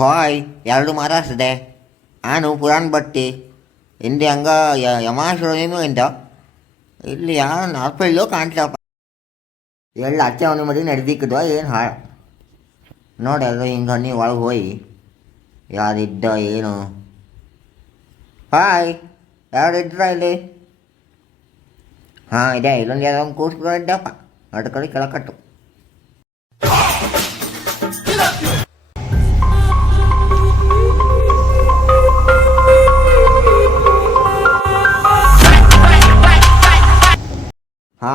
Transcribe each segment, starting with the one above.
Hi, ಎರಡು ಮಾರಾಸಿದೆ ನಾನು ಪುರಾಣ ಬಟ್ಟಿ ಹಿಂದೆ ಹಂಗ ಯಮಾಶ್ರು ಏನು ಎಂತ ಇಲ್ಲಿ ಯಾರು ನಾಲ್ಕು ಕಾಣ್ತಪ್ಪ ಎಲ್ಲ ಅಚ್ಚೆ ಅವನ ಮಡಿ ನಡೆದಿಕ್ಕದ ಏನು ಹಾಳ ನೋಡಿ ಅದು ಹಿಂಗೆ ನೀವು ಒಳಗೆ ಹೋಗಿ ಯಾರಿದ್ದ ಏನು. ಹಾಯ್ ಯಾರು ಇದ್ರ ಇಲ್ಲಿ? ಹಾಂ, ಇದೆ, ಇಲ್ಲೊಂದು ಯಾರೋ ಒಂದು ಅಡ್ಕಡೆ ಕೆಳಕಟ್ಟು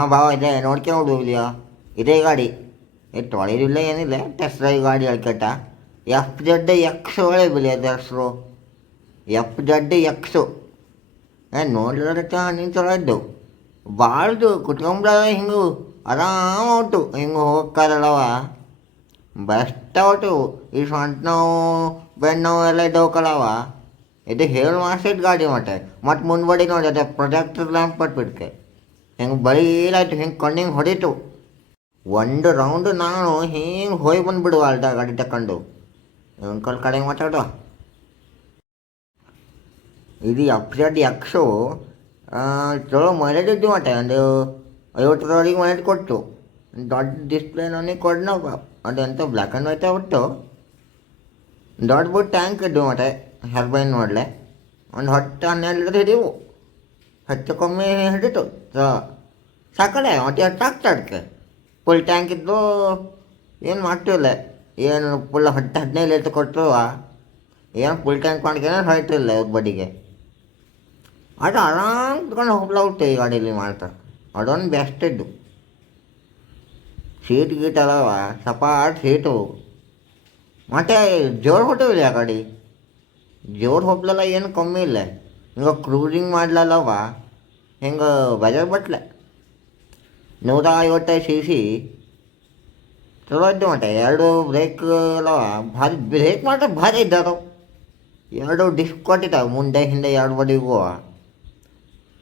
ಹಾಂ ಬಾವ ಇದೆ ನೋಡ್ಕೊಂಡು ಇಲ್ಲಿಯ ಇದೇ ಗಾಡಿ. ಎಷ್ಟು ತೊಳೆದಿಲ್ಲ ಏನಿಲ್ಲ. ಟೆಸ್ಟ್ ಡ್ರೈವ್ ಗಾಡಿ ಹೇಳ್ಕಟ್ಟ ಎಫ್ ಜಡ್ ಎಕ್ಸ್ ಒಳ್ಳೆ ಬಿಲಿ ಅದು ಹೆಸರು. ಎಫ್ ಜಡ್ ಎಕ್ಸು ಏನು ನೋಡ್ಲಿಕ್ಕೆ ನೀನು ತೊಳೆದ್ದು ಭಾಳದು ಹಿಂಗು ಹಿಂಗೆ. ಆರಾಮ ಹೊಟ್ಟು ಹಿಂಗೆ ಹೋಗ್ಕಾರಲ್ಲವ. ಬೆಸ್ಟ್ ಹೊಟ್ಟು ಈ ಸೊಂಟ ನೋವು ಬೆನ್ನು ನೋವು ಎಲ್ಲ ಇದ್ದವಕ್ಕಲ್ಲವ ಇದು ಹೇಳಿ ಮಾಡಿಸಿದ ಗಾಡಿ ಮತ್ತೆ ಮತ್ತು ಮುಂದ್ಬಡಿ ನೋಡಿ, ಅದೇ ಪ್ರೊಜೆಕ್ಟರ್ ಲ್ಯಾಂಪ್ ಕೊಟ್ಬಿಡ್ಕೆ ಹಿಂಗೆ ಬೈಲಾಯ್ತು, ಹಿಂಗೆ ಕಣ್ಣಿಂಗೆ ಹೊಡಿತು. ಒಂದು ರೌಂಡ್ ನಾನು ಹಿಂಗೆ ಹೋಗಿ ಬಂದುಬಿಡು ಅಲ್ದ ಗಾಡಿ ತಕೊಂಡು. ಅಂಕಲ್ ಕಡೆ ಮಾತಾಡುವ ಇದು ಅಪ್ಸೆಟ್ ಎಕ್ಸು ಚಲೋ ಮೈಲೇಜ್ ಇದ್ದು ಮಟ್ಟ ಒಂದು ಐವತ್ತರವರೆಗೆ ಮೈಲೇಜ್ ಕೊಟ್ಟು ದೊಡ್ಡ ಡಿಸ್ಪ್ಲೇ ನನಗೆ ಅದು ಎಂತ ಬ್ಲ್ಯಾಕ್ ಆ್ಯಂಡ್ ವೈಟ್ ಬಿಟ್ಟು ದೊಡ್ಡ ಬಿಟ್ಟು ಟ್ಯಾಂಕ್ ಇದ್ದು ಮತ್ತೆ ಹೆರ್ಬೈನ್ ನೋಡಲೆ. ಒಂದು ಹೊಟ್ಟೆ ಹನ್ನೆರಡು ಲೀಟರ್ ಹಿಡಿವು ಹೆಚ್ಚು ಕಮ್ಮಿ ಹಿಡಿತು ಸಾಕಡೆ ಎಷ್ಟು ಆಗ್ತಾ ಅದಕ್ಕೆ ಫುಲ್ ಟ್ಯಾಂಕ್ ಇದ್ದು ಏನು ಮಾಡ್ತಿಲ್ಲ ಏನು ಫುಲ್ ಹತ್ತು ಹದಿನೈದು ಲೀಟ್ರ್ ಕೊಟ್ಟರು ಏನು ಫುಲ್ ಟ್ಯಾಂಕ್ ಮಾಡ್ಕೊಂಡು ಹೊಯ್ತಿಲ್ಲ ಅವ್ರ ಬಡಿಗೆ. ಅದು ಆರಾಮ್ ತಗೊಂಡು ಹೋಗ್ಲಾಗುತ್ತೆ ಈ ಗಾಡೀಲಿ ಮಾಡ್ತಾರೆ ಅದೊಂದು ಬೆಸ್ಟ್ ಇದ್ದು ಸೀಟ್ ಗೀಟ್ ಅಲ್ಲವ ಸಪಾಟ್ ಸೀಟು ಮತ್ತು ಜೋರು ಹೊಟ್ಟವಿಲ್ಲ ಆ ಗಾಡಿ? ಜೋರು ಹೋಗ್ಲಲ್ಲ ಏನು ಕಮ್ಮಿ ಇಲ್ಲ. ಹಿಂಗೆ ಕ್ರೂಸಿಂಗ್ ಮಾಡ್ಲಲ್ಲವ ಹಿಂಗೆ ಬಜರ್ ಬಟ್ಲೆ. ನೂರ ಐವತ್ತೈದು ಸಿ ಸಿ ಚಲೋ ಇದ್ದು ಮತ್ತೆ ಎರಡು ಬ್ರೇಕ್ ಅಲ್ಲವ ಭಾರಿ ಬ್ರೇಕ್ ಮಾತ್ರ ಭಾರಿ ಇದ್ದಾವೆ ಎರಡು ಡಿಸ್ಕ್ ಕೊಟ್ಟಿದ್ದಾವೆ, ಮುಂದೆ ಹಿಂದೆ ಎರಡು ಬಡಿಗೂ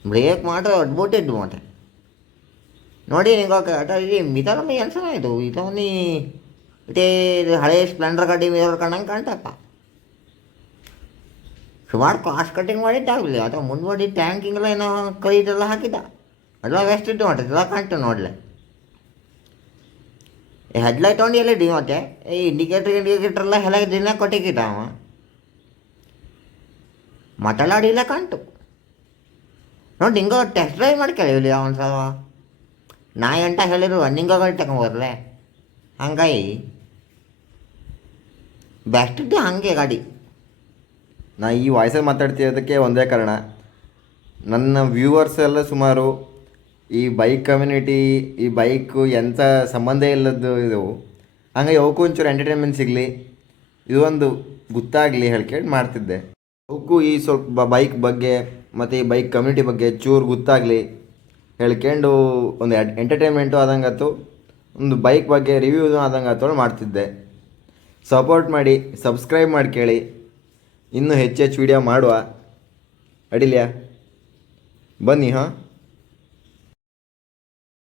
ಬ್ರೇಕ್ ಮಾತ್ರ ಅಡ್ಬಿಟ್ಟಿದ್ದು ಮತ್ತೆ ನೋಡಿ ನಿಂಗೆ ಅಟ ಇದು ಮಿತಾನಮ್ಮಿ ಅನ್ಸನ ಇದು ಇದವನಿ ಇದೇ ಹಳೆ ಸ್ಪ್ಲೆಂಡರ್ ಗಾಡಿ ಮಿರರ್ ಕಂಡಂಗೆ ಕಾಣ್ತಪ್ಪ ಸುಮಾರು ಕಾಸ್ಟ್ ಕಟ್ಟಿಂಗ್ ಮಾಡಿದ್ದಾಗಲಿ ಅಥವಾ ಮುಂದ್ವಡಿ ಟ್ಯಾಂಕಿಂಗ್ಲ ಏನೋ ಕೈದೆಲ್ಲ ಹಾಕಿದ್ದ. ಅದೆಲ್ಲ ವೆಸ್ಟ್ ಇದ್ದು ಮತ್ತೆ ಅದೆಲ್ಲ ಕಾಣ್ತು ನೋಡಲೆ. ಈ ಹೆಡ್ಲೈಟ್ ತೊಗೊಂಡು ಎಲ್ಲ ಇಡಿ ಮತ್ತೆ? ಈ ಇಂಡಿಕೇಟರ್ ಇಂಡಿಕೇಟರ್ ಎಲ್ಲ ದಿನ ಕೊಟ್ಟಿಗಿದ್ದ ಅವ. ಮಾತಾಡಿಲ್ಲ ಕಾಣ್ತು. ನೋಡಿ ಹಿಂಗೆ ಟೆಸ್ಟ್ ಡ್ರೈವ್ ಮಾಡ್ಕೊಳ್ಳಿ ಕೇಳಿವಿ ಅವನು ಸಲ ನಾ ಎಂಟ ಹೇಳಿರು ಗಾಡಿ ತಗೊಂಬರ್ಲೆ ಹಂಗಾಗಿ ಬೆಸ್ಟ್ ಇದ್ದು ಹಂಗೆ ಗಾಡಿ. ನಾ ಈ ವಾಯ್ಸಲ್ಲಿ ಮಾತಾಡ್ತಿರೋದಕ್ಕೆ ಒಂದೇ ಕಾರಣ. ನನ್ನ ವ್ಯೂವರ್ಸ್ ಎಲ್ಲ ಸುಮಾರು ಈ ಬೈಕ್ ಕಮ್ಯುನಿಟಿ ಈ ಬೈಕು ಎಂಥ ಸಂಬಂಧ ಇಲ್ಲದ್ದು ಇದು. ಹಂಗಾಗಿ ಅವಕ್ಕೂ ಒಂಚೂರು ಎಂಟರ್ಟೈನ್ಮೆಂಟ್ ಸಿಗಲಿ. ಇದೊಂದು ಗೊತ್ತಾಗಲಿ ಹೇಳ್ಕೊಂಡು ಮಾಡ್ತಿದ್ದೆ. ಅವಕ್ಕೂ ಈ ಸ್ವಲ್ಪ ಬೈಕ್ ಬಗ್ಗೆ ಮತ್ತು ಈ ಬೈಕ್ ಕಮ್ಯುನಿಟಿ ಬಗ್ಗೆ ಚೂರು ಗೊತ್ತಾಗಲಿ ಹೇಳ್ಕೊಂಡು ಒಂದು ಎಂಟರ್ಟೈನ್ಮೆಂಟು ಆದಂಗಾತು ಒಂದು ಬೈಕ್ ಬಗ್ಗೆ ರಿವ್ಯೂ ಆದಂಗೆ ಆತೋಳು ಮಾಡ್ತಿದ್ದೆ. ಸಪೋರ್ಟ್ ಮಾಡಿ ಸಬ್ಸ್ಕ್ರೈಬ್ ಮಾಡಿ ಕೇಳಿ ಇನ್ನೂ ಹೆಚ್ಚು ಹೆಚ್ಚು ವೀಡಿಯೋ ಮಾಡುವ. ಅಡಿಲ್ಯಾ? ಬನ್ನಿ ಹಾಂ?